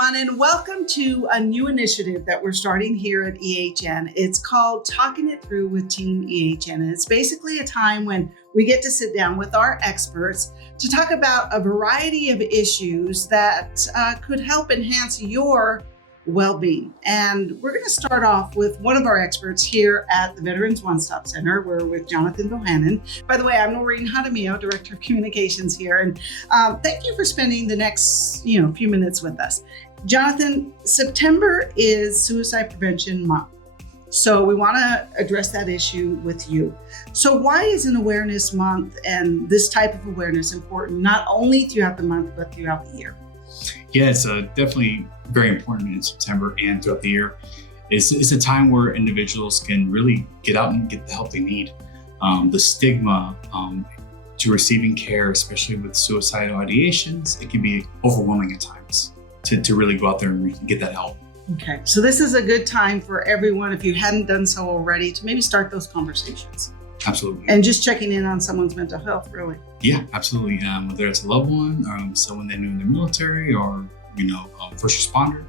everyone, and welcome to a new initiative that we're starting here at EHN. It's called Talking It Through with Team EHN. And it's basically a time when we get to sit down with our experts to talk about a variety of issues that could help enhance your well-being. And we're going to start off with one of our experts here at the Veterans One Stop Center. We're with Jonathan Bohannon. By the way, I'm Noreen Jaramillo, Director of Communications here. And thank you for spending the next few minutes with us. Jonathan, September is Suicide Prevention Month. So we want to address that issue with you. So why is an awareness month and this type of awareness important, not only throughout the month, but throughout the year? Yeah, it's definitely very important in September and throughout the year. It's a time where individuals can really get out and get the help they need. The stigma to receiving care, especially with suicidal ideations, it can be overwhelming at times to really go out there and get that help. Okay, so this is a good time for everyone, if you hadn't done so already, to maybe start those conversations. Absolutely. And just checking in on someone's mental health, really. Yeah, absolutely. Whether it's a loved one, someone they knew in the military, or first responder,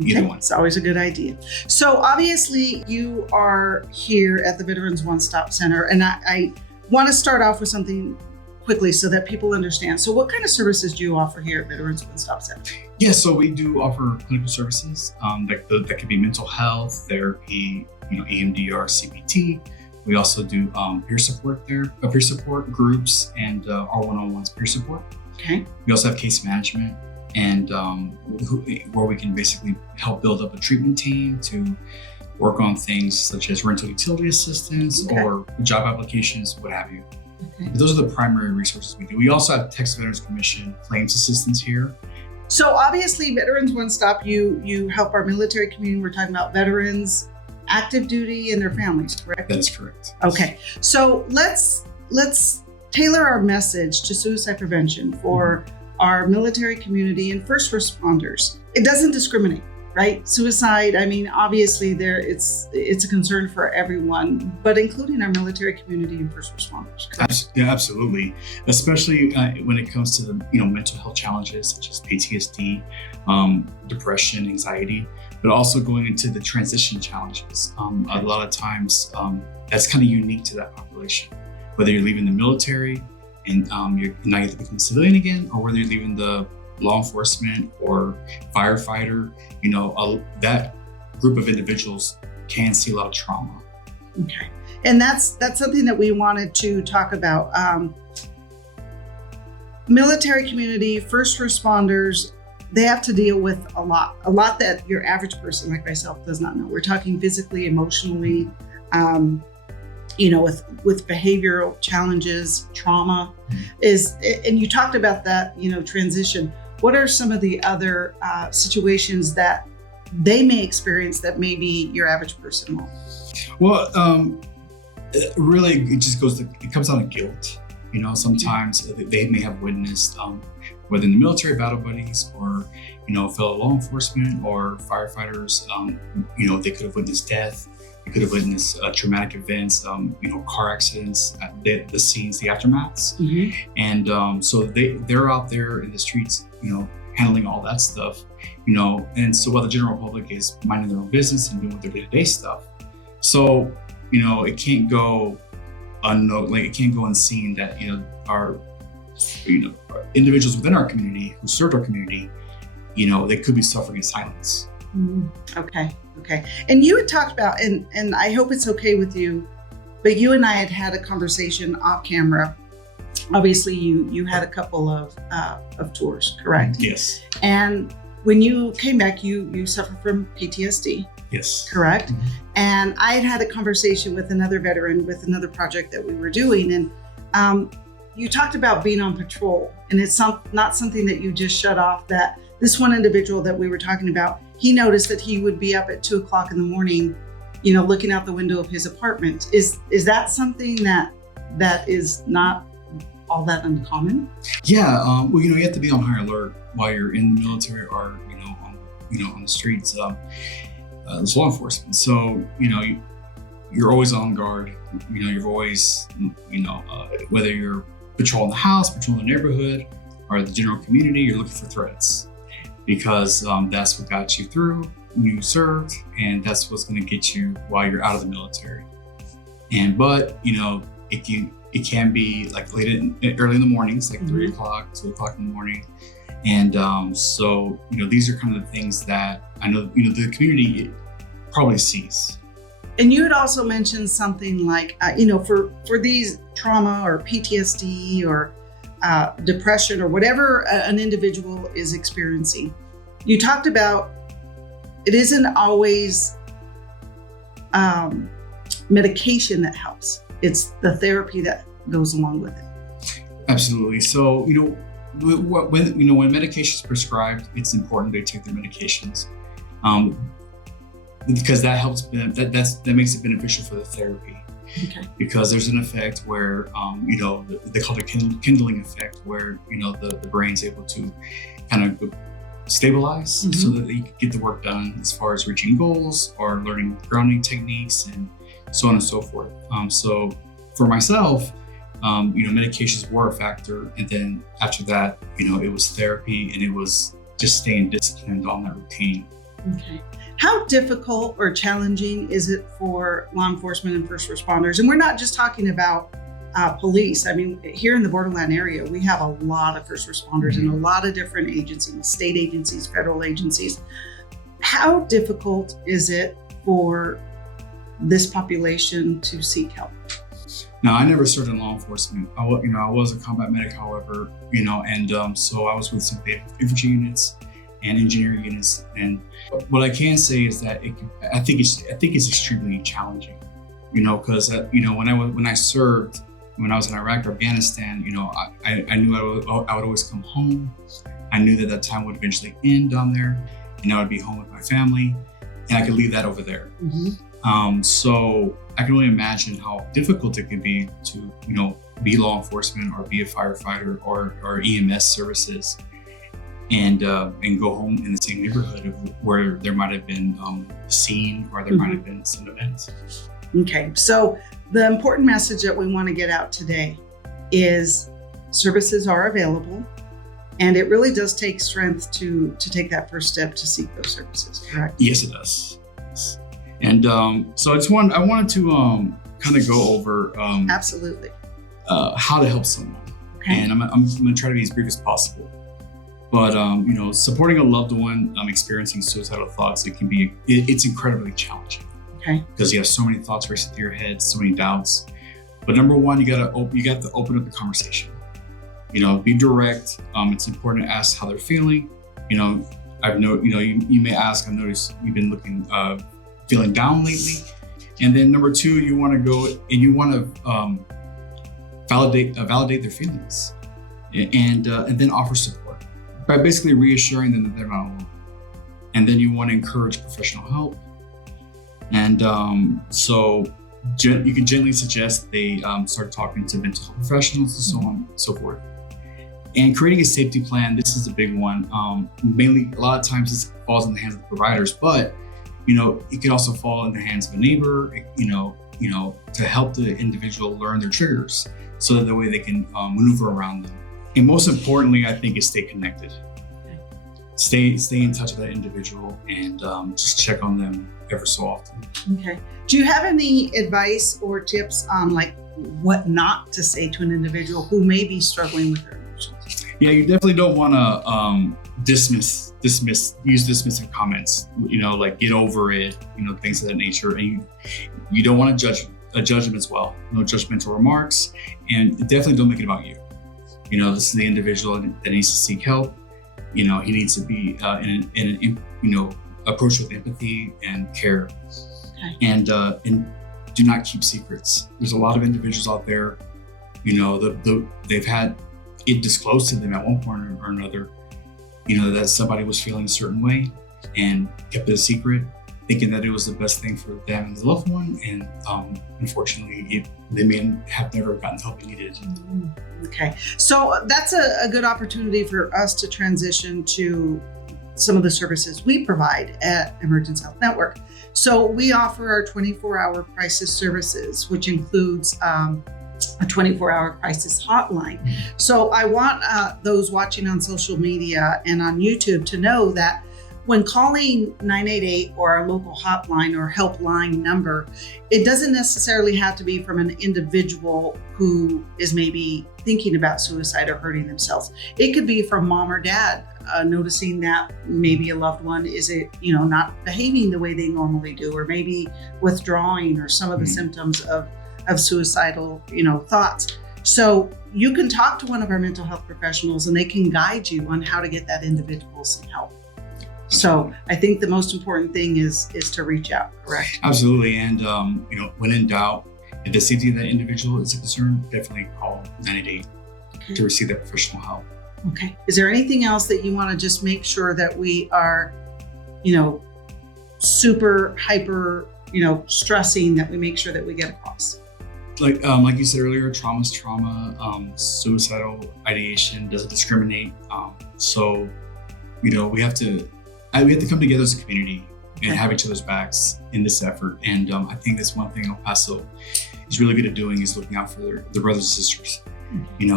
either one. It's always a good idea. So obviously you are here at the Veterans One Stop Center, and I want to start off with something quickly so that people understand. So what kind of services do you offer here at Veterans One Stop Center? Yeah, so we do offer clinical services that could be mental health, therapy, EMDR, CBT. We also do peer support groups, and our one-on-ones peer support. Okay. We also have case management, and where we can basically help build up a treatment team to work on things such as rental utility assistance or job applications, what have you. Okay. But those are the primary resources we do. We also have Texas Veterans Commission claims assistance here. So obviously Veterans One Stop, you help our military community. We're talking about veterans, active duty, and their families, correct? That is correct. Okay, so let's tailor our message to suicide prevention for our military community and first responders. It doesn't discriminate, right? Suicide, obviously it's a concern for everyone, but including our military community and first responders. Yeah, absolutely. Especially when it comes to the mental health challenges such as PTSD, depression, anxiety, but also going into the transition challenges. A lot of times that's kind of unique to that population. Whether you're leaving the military and you're now you have to become a civilian again, or whether you're leaving the law enforcement or firefighter, that group of individuals can see a lot of trauma. Okay, and that's something that we wanted to talk about. Military community, first responders, they have to deal with a lot that your average person like myself does not know. We're talking physically, emotionally, with behavioral challenges, trauma and you talked about that, transition. What are some of the other situations that they may experience that maybe your average person won't? Well, really, it comes down to guilt. Sometimes they may have witnessed, whether in the military battle buddies or, fellow law enforcement or firefighters, they could have witnessed death. They could have witnessed traumatic events, car accidents, the scenes, the aftermaths. Mm-hmm. And so they're out there in the streets, handling all that stuff, and so while the general public is minding their own business and doing their day-to-day stuff. So, it can't go it can't go unseen that, our individuals within our community who served our community, they could be suffering in silence. Okay. And you had talked about, and I hope it's okay with you, but you and I had a conversation off camera. Obviously, you had a couple of tours, correct? Yes. And when you came back, you suffered from PTSD. Yes. Correct? Mm-hmm. And I had a conversation with another veteran with another project that we were doing, and you talked about being on patrol, and it's not something that you just shut off. That this one individual that we were talking about, he noticed that he would be up at 2:00 in the morning, looking out the window of his apartment. Is that something that is not all that uncommon? Yeah. Well, you have to be on high alert while you're in the military or, on the streets. As law enforcement. So, you're always on guard. You're always, whether you're patrolling the house, patrolling the neighborhood, or the general community, you're looking for threats. because that's what got you through when you served, and that's what's going to get you while you're out of the military. But it can be like early in the mornings, like 3 o'clock, 2 o'clock in the morning. And so these are kind of the things that I know the community probably sees. And you had also mentioned something like, for these trauma or PTSD or depression or whatever an individual is experiencing, you talked about it isn't always medication that helps. It's the therapy that goes along with it. Absolutely. So, when medication is prescribed, it's important they take their medications. Because that helps, that makes it beneficial for the therapy. Okay. Because there's an effect where, they call it a kindling effect, where, the brain's able to kind of stabilize so that you can get the work done as far as reaching goals or learning grounding techniques and so on and so forth. So for myself, medications were a factor. And then after that, it was therapy, and it was just staying disciplined on that routine. Okay. How difficult or challenging is it for law enforcement and first responders? And we're not just talking about police. I mean, here in the Borderland area, we have a lot of first responders in a lot of different agencies, state agencies, federal agencies. How difficult is it for this population to seek help? Now, I never served in law enforcement. I was a combat medic, however, and so I was with some infantry units and engineering units. And what I can say is that I think it's extremely challenging, because when I served, when I was in Iraq or Afghanistan, I knew I would always come home. I knew that time would eventually end down there, and I would be home with my family, and I could leave that over there. So I can only imagine how difficult it could be to, be law enforcement or be a firefighter or EMS services, and go home in the same neighborhood where there might have been a scene or there might have been some event. Okay, so the important message that we want to get out today is services are available, and it really does take strength to take that first step to seek those services, correct? Yes, it does. Yes. And so I wanted to kind of go over absolutely how to help someone. Okay. And I'm going to try to be as brief as possible. But supporting a loved one experiencing suicidal thoughts, it's incredibly challenging. Okay. Because you have so many thoughts racing through your head, so many doubts. But number one, you got to open up the conversation. Be direct. It's important to ask how they're feeling. You may ask, I've noticed you've been feeling down lately. And then number two, you want to go and you want to validate their feelings, and then offer support by basically reassuring them that they're not alone. And then you want to encourage professional help. And so you can gently suggest they start talking to mental health professionals and so on and so forth. And creating a safety plan, this is a big one. Mainly, a lot of times this falls in the hands of the providers, but it could also fall in the hands of a neighbor, to help the individual learn their triggers so that the way they can maneuver around them. And most importantly, I think, is stay connected. Stay in touch with that individual and just check on them ever so often. Okay. Do you have any advice or tips on what not to say to an individual who may be struggling with their emotions? Yeah, you definitely don't want to use dismissive comments, like get over it, things of that nature. And you don't want to judge them as well. No judgmental remarks, and definitely don't make it about you. This is the individual that needs to seek help. He needs to be in an approach with empathy and care. Okay. And do not keep secrets. There's a lot of individuals out there, they've had it disclosed to them at one point or another, that somebody was feeling a certain way and kept it a secret, thinking that it was the best thing for them and the loved one. And unfortunately, they may have never gotten the help they needed. Okay, so that's a good opportunity for us to transition to some of the services we provide at Emergence Health Network. So we offer our 24-hour crisis services, which includes a 24-hour crisis hotline. So I want those watching on social media and on YouTube to know that when calling 988 or our local hotline or helpline number, it doesn't necessarily have to be from an individual who is maybe thinking about suicide or hurting themselves. It could be from mom or dad noticing that maybe a loved one is not behaving the way they normally do, or maybe withdrawing, or some of the symptoms of suicidal thoughts. So you can talk to one of our mental health professionals and they can guide you on how to get that individual some help. So I think the most important thing is to reach out, correct? Absolutely. And, when in doubt, if the safety of that individual is a concern, definitely call 988 to receive that professional help. Okay. Is there anything else that you want to just make sure that we are, super hyper, stressing, that we make sure that we get across? Like you said earlier, trauma's trauma. Suicidal ideation doesn't discriminate. So we have to come together as a community and have each other's backs in this effort. And I think that's one thing El Paso is really good at doing, is looking out for their brothers and sisters.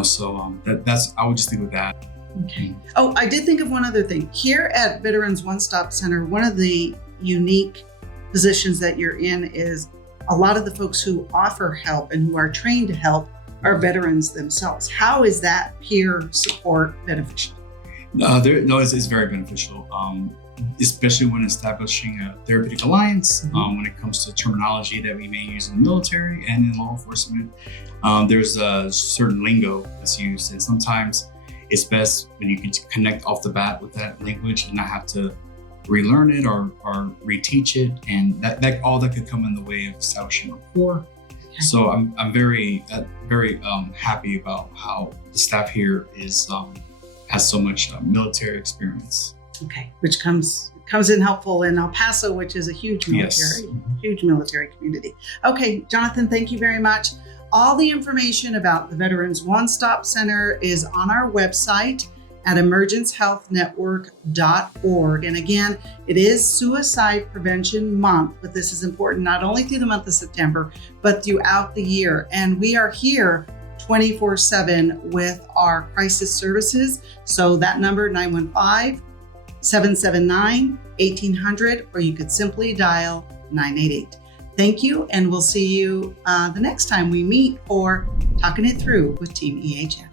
So that's I would just leave with that. Okay. Oh, I did think of one other thing. Here at Veterans One Stop Center, one of the unique positions that you're in is a lot of the folks who offer help and who are trained to help are veterans themselves. How is that peer support beneficial? It's very beneficial, especially when establishing a therapeutic alliance. When it comes to terminology that we may use in the military and in law enforcement, there's a certain lingo that's used, and sometimes it's best when you can connect off the bat with that language and not have to relearn it or reteach it, and that all that could come in the way of establishing rapport. Okay. So I'm very happy about how the staff here has so much military experience. Okay, which comes in helpful in El Paso, which is a huge military community. Okay, Jonathan, thank you very much. All the information about the Veterans One Stop Center is on our website at emergencehealthnetwork.org. And again, it is Suicide Prevention Month, but this is important not only through the month of September, but throughout the year. And we are here 24/7 with our crisis services. So that number, 915-779-1800, or you could simply dial 988. Thank you, and we'll see you the next time we meet for Talking It Through with Team EHN.